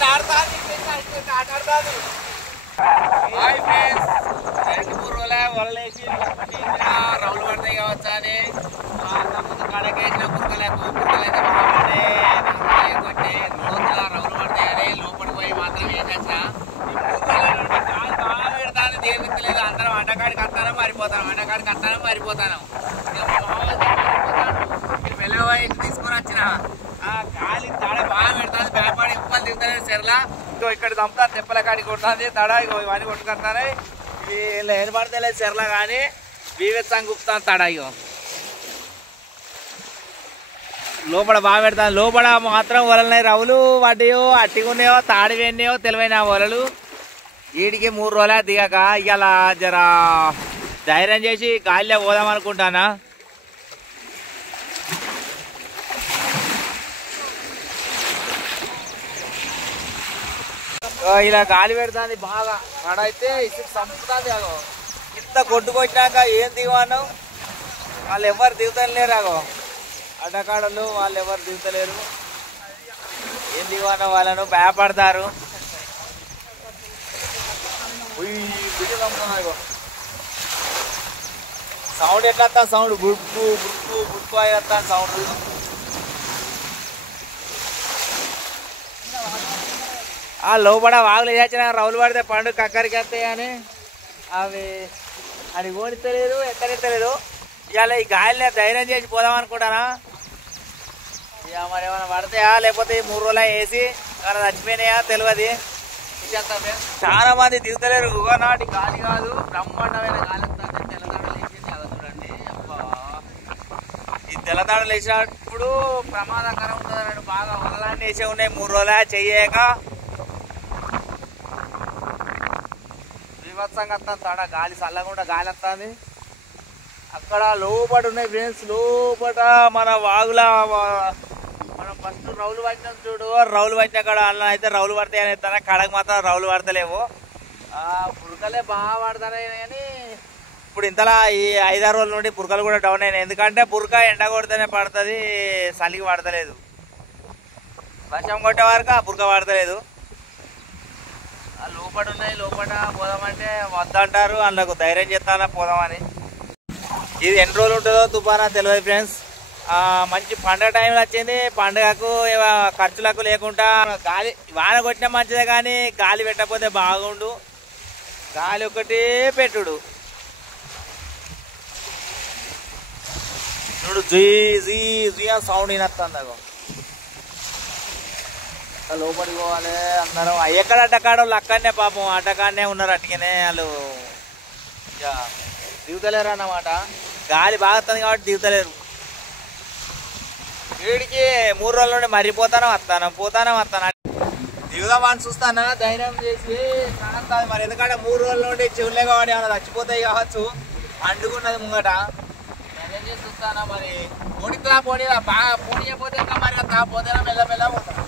Hi friends, 2-3 రోజుల వలలేసి రౌలు పడతాయి కావచ్చు అని ముందు కడకేసిన పురకలైతే బాగుండే కొట్టే లోతుల రౌలు పడతాయని లోపలికి పోయి మాత్రం ఏం తెచ్చా బాగా పెడతాను దేనిలేదు. అందరం అండకాడికి వస్తాను మారిపోతాను మెల్లగా ఇంటి తీసుకొని వచ్చిన గాలి తడ బాగా పెడతాను. భయపడి ఉప్పలు దిగుతాను చెరలా. ఇంకో ఇక్కడ దంపుతాను తెప్పల కాడికి కొడుతుంది తడ. ఇవన్నీ కొట్టుకొస్తాను. ఇవి ఏం పడతలేదు చెరలా కానీ బీవెత్సాంగి గుప్తాను తడ. ఇగో లోపల బాగా పెడతాను. లోపల మాత్రం వలలున్నాయి. రవులు పడ్డాయో అట్టిగా ఉన్నాయో తాడి వెన్నాయో తెలివైన వలలు. వీడికి 3 రోజులే దిగాక ఇవాళ జర ధైర్యం చేసి గాలిలో పోదాం అనుకుంటానా. ఇలా గాలి పెడుతుంది బాగా. ఆడైతే ఇసుకు చంపుతుంది. అగో ఇంత కొట్టుకొచ్చినాక ఏం దిగాను వాళ్ళు ఎవరు దిగుతలేరు. అగో అడ్డకాడలు వాళ్ళు ఎవరు దిగుతలేరు. ఏం దిగానో వాళ్ళను భయపడతారు. సౌండ్ ఎట్లా వస్తా సౌండ్ గుడ్కు గుడ్కు గుడ్కు అయి వస్తా సౌండ్. లోపల వాగులు వేసిన రౌలు పడితే పండు కక్కరికి వస్తాయి అని అవి అది ఓడితలేదు ఎక్కడెత్తలేదు. ఇవాళ ఈ గాలిని ధైర్యం చేసి పోదాం అనుకుంటానా. ఇక మరి ఏమైనా పడతాయా లేకపోతే 3 రోజులు వేసి ఏమైనా చచ్చిపోయినాయా తెలియదు. చాలా మంది దిగుతలేరు. నాటి గాలి కాదు బ్రహ్మాండమైన గాలి వస్తుంది. తెల్లదాడలు వేసింది అలా చూడండి. ఈ తెల్లదాడలు వేసినప్పుడు ప్రమాదకరం ఉంటుంది అన్నాడు. బాగా వదలాన్ని వేసే ఉన్నాయి. 3 రోజులే చెయ్యక వివత్సంగా వస్తుంది తడ. గాలి చల్లకుండా గాలి వస్తుంది. అక్కడ లోపట ఉన్నాయి ఫ్రెండ్స్. లోపట మన వాగుల మనం ఫస్ట్ రౌలు పట్టినాం చూడు. రౌలు పట్టిన కాడ అలా అయితే రౌలు పడతాయని ఎత్తాను. కడకు మాత్రం రౌలు పడతలేవు. పురకలే బాగా పడతాయి కానీ ఇప్పుడు ఇంతలా ఈ 5-6 రోజుల నుండి పురకలు కూడా డౌన్ అయినాయి. ఎందుకంటే పురక ఎండ కొడితేనే పడుతుంది, చలికి పడతలేదు. వర్షం కొట్టే వరకు ఆ పురక పడతలేదు. లోపల ఉన్నాయి. లోపల పోదామంటే వద్దంటారు. అందుకు ధైర్యం చేస్తానా పోదామని. ఇది ఎన్ని రోజులు ఉంటుందో తుఫానా తెలియదు ఫ్రెండ్స్. మంచి పండుగ టైంలో వచ్చింది. పండుగకు ఖర్చులకు లేకుండా గాలి వాన కొట్టినా మంచిదే కానీ గాలి పెట్టకపోతే బాగుండు. గాలి ఒకటే పెట్టుడు చూడు. జీ జీ జీ సౌండ్ వినొస్తుంది. అగో లోపలికి పోవాలి అందరం. ఎక్కడ అడ్డకాడోళ్ళు అక్కడనే పాపం అడ్డకాడనే ఉన్నారు. అట్టుగానే వాళ్ళు ఇక దిగుతలేరు అన్నమాట. గాలి బాగా వస్తుంది కాబట్టి దిగుతలేరు. వీడికి 3 రోజుల నుండి మర్రిపోతాను వస్తాను దిగుదామని చూస్తానా ధైర్యం చేసి కాస్తాను మరి. ఎందుకంటే 3 రోజుల నుండి చెవులే కాబట్టి ఏమైనా చచ్చిపోతాయి కావచ్చు. అండుకున్నది ముంగట. ధైర్యం చేసి చూస్తానా మరి. పొడిగా బాగా పొడియపోతే ఇంకా మరి పోతే మెల్లమెల్ల పోతాను.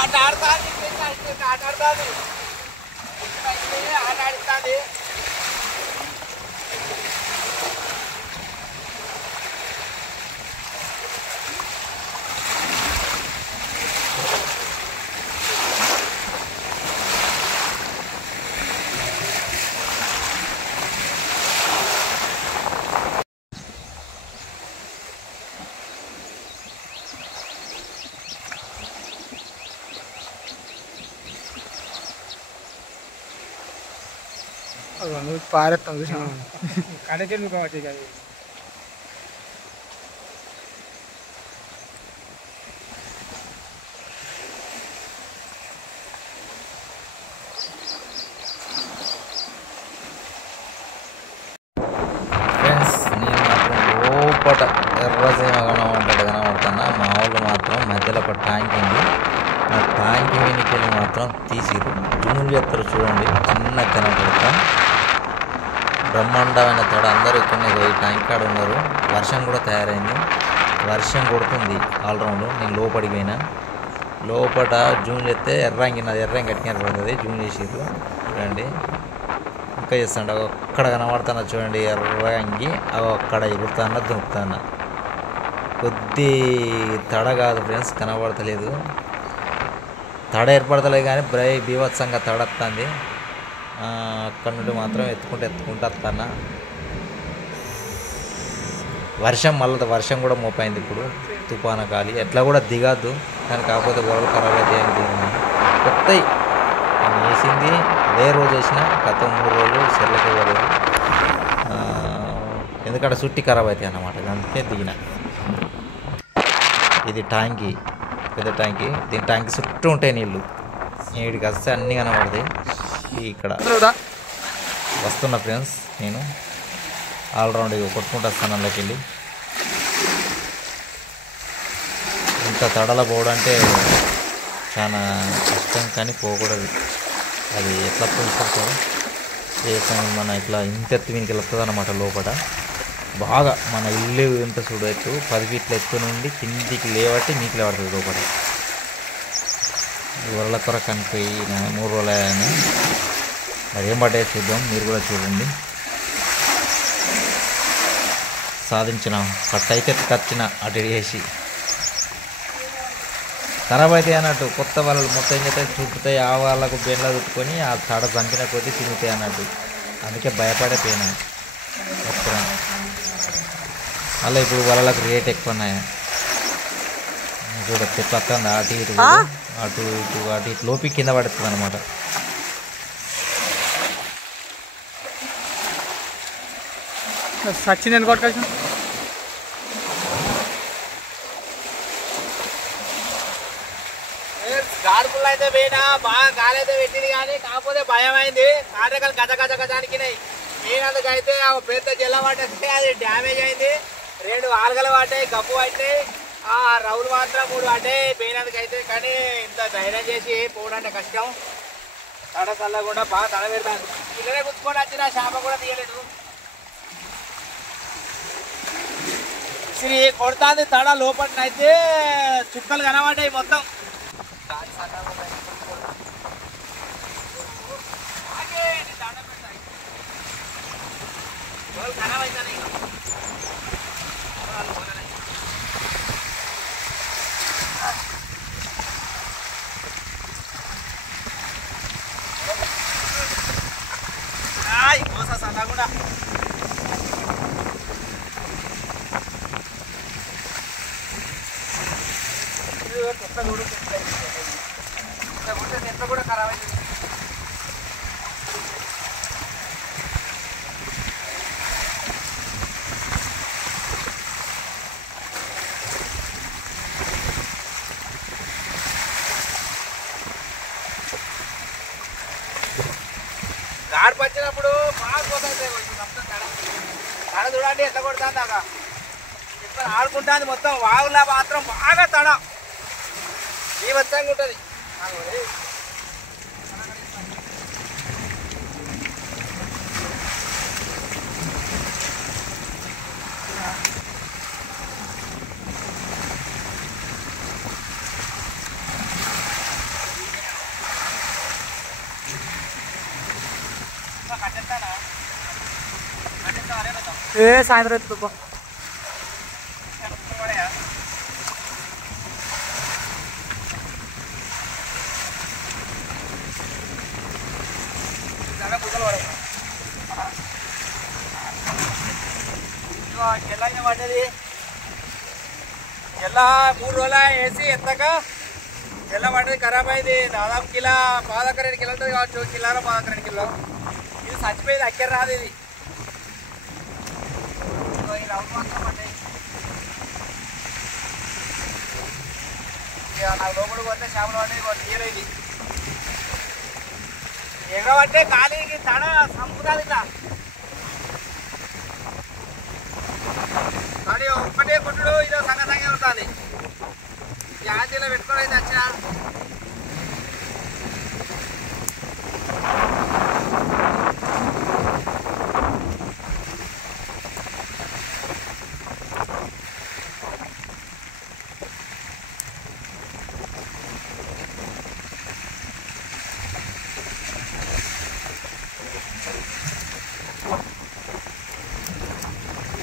ఆట ఆడుతుంది. ఆట ఆడుతుంది. పారేస్తాం చూసాం కడకే కావచ్చు అది ఫ్రెండ్స్ నేను మాత్రం లోపల ఎర్రసీమ కనబడుతున్నా. మా వాళ్ళు మాత్రం మధ్యలో ఒక ట్యాంక్ ఉంది. ఆ ట్యాంక్ వెనుకలు మాత్రం తీసిరు. జూమ్ చేస్తారు చూడండి, చిన్న కనపడతా బ్రహ్మాండమైన తడ. అందరూ ఇక్కడనే ఈ ట్యాంక్ కాడ ఉన్నారు. వర్షం కూడా తయారైంది, వర్షం కొడుతుంది ఆల్రౌండ్. నేను లోపలికి పోయినా, లోపల జూమ్ చేస్తే ఎర్రంగినది, గట్టిగా పడుతుంది. జూమ్ చేసిర్రు చూడండి. ఇంకా చేస్తాండి అక్కడ కనబడుతున్నా చూడండి, ఎర్రంగి అక్కడ ఎగురుతాన దుంకుతాన. కొద్ది తడ కాదు ఫ్రెండ్స్, కనబడతలేదు. తడ ఏర్పడతలేదు కానీ బీభత్సంగా తడొస్తుంది. అక్కడ నుండి మాత్రం ఎత్తుకుంటూ వస్తాను. వర్షం కూడా మోపైంది ఇప్పుడు, తుఫాను గాలి. ఎట్లా కూడా దిగద్దు కానీ కాకపోతే గొడవలు ఖరాబ్ అయితే దిగున్నాను. కొత్తవి నేను వేసింది అదే రోజు వేసిన, గత 3 రోజులు సెర్లకి ఇవ్వలేదు. ఎందుకంటే చుట్టి ఖరాబ్ అవుతాయి అన్నమాట, అందుకే దిగిన. ఇది ట్యాంకీ, పెద్ద ట్యాంకీ. దీని ట్యాంకీ చుట్టూ ఉంటాయి నీళ్ళు. నీటికి వస్తే అన్నీ కనబడతాయి. ఇక్కడ వస్తున్నా ఫ్రెండ్స్, నేను ఆల్రౌండ్ కొట్టుకుంటూ వస్తాను అందులోకి వెళ్ళి. ఇంత తడల పోవడం అంటే చాలా కష్టం కానీ పోకూడదు. అది ఎట్లా పోతారో మన ఇట్లా ఇంత ఎత్తు వీనికి వెళ్తుంది అన్నమాట. లోపల బాగా మన ఇల్లు ఎంత చూడవచ్చు, 10 ఫీట్ల ఎత్తు నుండి కిందికి లేవట్టి మీకు లేవడుతుంది లోపల. వరల కొరకు కనిపోయి 3 రోజులని మరి ఏం పడ్డాయో చూద్దాం, మీరు కూడా చూడండి. సాధించిన కట్ అయితే కచ్చిన అటు చేసి ఖరాబ్ అవుతాయి అన్నట్టు. కొత్త వాళ్ళు మొత్తం ఏం చేస్తే చుట్టుతాయి, ఆ వాళ్ళకు బెండ్లా చుట్టుకొని ఆ తడ చంపిన కొద్దీ తిరుగుతాయి అన్నట్టు. అందుకే భయపడిపోయినా వస్తున్నా. మళ్ళీ ఇప్పుడు వాళ్ళకు రేట్ ఎక్కువ ఉన్నాయా చూడ, చెట్లు వస్తుంది అటు ఇటు అటు ఇటు లోపి కింద పడుతుంది అనమాట. సచిన్ అనుకోవచ్చు. గాడుపుల్లో అయితే పోయినా బాగా గాలి అయితే పెట్టింది కానీ కాకపోతే భయం అయింది. కాటకాలు గజగజానికి పోయినందుకైతే పెద్ద జల్ల పట్టేస్తే అది డ్యామేజ్ అయింది. 2 ఆల్గలు పట్టాయి, గబ్బు పట్టాయి, ఆ రౌలు మాత్రం 3 పట్టాయి పోయినందుకైతే. కానీ ఇంత ధైర్యం చేసి పోవడానికి కష్టం. తడ చల్లకుండా బాగా తడ పెడతాను. ఇళ్ళనే గుచ్చుకొని వచ్చిన చేప కూడా తీయలేదు. ఇది కొడుతుంది తడ లోపలనైతే చుక్కలు కనబడ్డాయి మొత్తం. కూడా ఎంత కూడా ఖరాబ్ అయింది. గాడి పచ్చినప్పుడు బాగా పోతుంది మొత్తం తడ చూడండి ఎట్లా కొడుతుంది. దాకా ఇక్కడ ఆడుకుంటుంది మొత్తం. వాగులా మాత్రం బాగా తడ బీభత్సంగా ఉంటుంది. సాయంత్రం ఎత్తుకో చెల్ల పడ్డది. చెల్ల 3 రోజుల వేసి ఎత్తక చెల్ల పడ్డది, ఖరాబ్ అయింది. దాదాపు కిలో 12 కిలో ఉంటుంది కావచ్చు, కిలోలో 12 కిలో. ఇది చచ్చిపోయింది అక్కర రాదు ఇది ఈ రౌండ్ మాత్రం పడ్డాయి నాకు లోపలికి వస్తే చేపలు పడ్డాయి తీయలే ఇది ఎగబట్టే గాలికి తడ సంపుతాది ఇట్లా కానీ ఒక్కటే కొట్టుడు ఇదో సంగతంగా ఉంటుంది జాతీయలో పెట్టుకొని అయితే వచ్చిన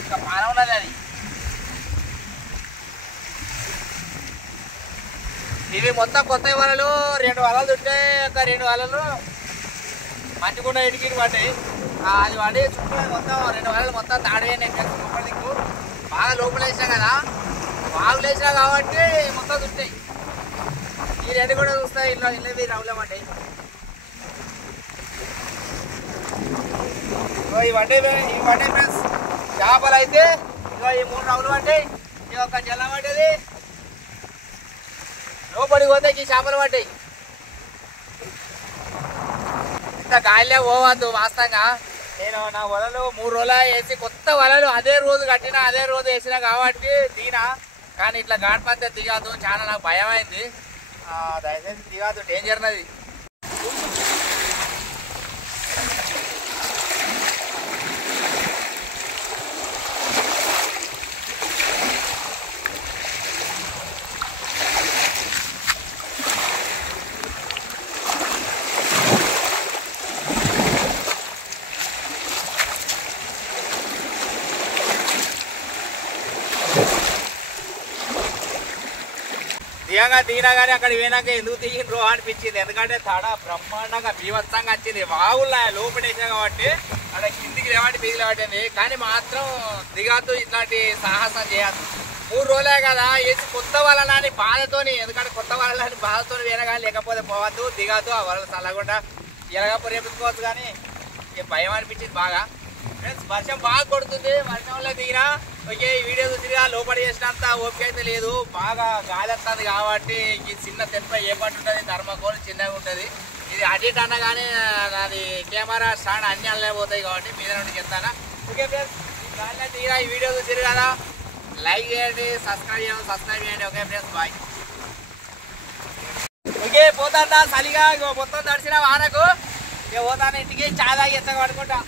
ఇంకా పాన ఉన్నది అది ఇవి మొత్తం కొత్త వలలు 2 వలలు ఉంటాయి ఒక 2 వలలు మంచిగుండ ఇటుకీలు పడ్డాయి అది పడి చుట్టూ మొత్తం 2 వలలు మొత్తం తాడిపోయినాయి లోపల దిక్కు బాగా లోపల వేసినా కదా వాగులు వేసినా కాబట్టి మొత్తం చుట్టాయి ఈ 2 కూడా చూస్తాయి ఇల్లు రౌలే పడ్డాయి ఇవి పడ్డాయి ఫ్రెండ్స్ చేపలు అయితే ఇగో ఈ 3 రౌలు పడ్డాయి ఇక ఒక జల్ల పడ్డది లోపలికి పోతే ఈ చేపలు పడ్డాయి ఇంత గాలిలో పోవద్దు వాస్తవంగా నేను నా వలలు 3 రోజులు వేసి కొత్త వలలు అదే రోజు కట్టినా అదే రోజు వేసినా కాబట్టి దిగినా కానీ ఇట్లా ఘాట్ పద్ధతి దిగదు చాలా నాకు భయం అయింది దయచేసి దిగదు డేంజర్ నది దిగినా కానీ అక్కడ పోయినాక ఎందుకు దిగినరో అనిపించింది ఎందుకంటే తడ బ్రహ్మాండంగా బీభత్సంగా వచ్చింది వాగుల లోపడేసా కాబట్టి అక్కడ కిందికి లేవాటి పీకి లేవాటింది కానీ మాత్రం దిగద్దు ఇట్లాంటి సాహసం చేయద్దు 3 రోజులే కదా వేసి కొత్త వలలని బాధతోని ఎందుకంటే కొత్త వలలని బాధతో వేయగా లేకపోతే పోవద్దు దిగద్దు ఆ వలలు చల్లకుండా ఎలాగ రేపుకోవచ్చు కానీ భయం అనిపించింది బాగా ఫ్రెండ్స్ వర్షం బాగా కొడుతుంది వర్షంలో దిగినా ఓకే ఈ వీడియో చూసిగా లోపలి చేసినంత ఓపిక అయితే లేదు బాగా గాలి వస్తుంది కాబట్టి ఈ చిన్న తెప్ప ఏ పంట ఉంటుంది ధర్మకోల్ చిన్నగా ఉంటుంది ఇది అడిట్ అనగానే అది కెమెరా స్టాండ్ అన్ని అల్లే పోతాయి కాబట్టి మీద నుండి చెప్తాను ఓకే ఫ్రెండ్స్ గాలిలో దిగినా ఈ వీడియో చూసిరు కదా లైక్ చేయండి సబ్స్క్రైబ్ చేయండి ఓకే ఫ్రెండ్స్ బాయ్ ఓకే పోతాను చలిగా మొత్తం తడిసిన వానకు ఇక పోతాను ఇంటికి చాలా ఎత్తగా పడుకుంటా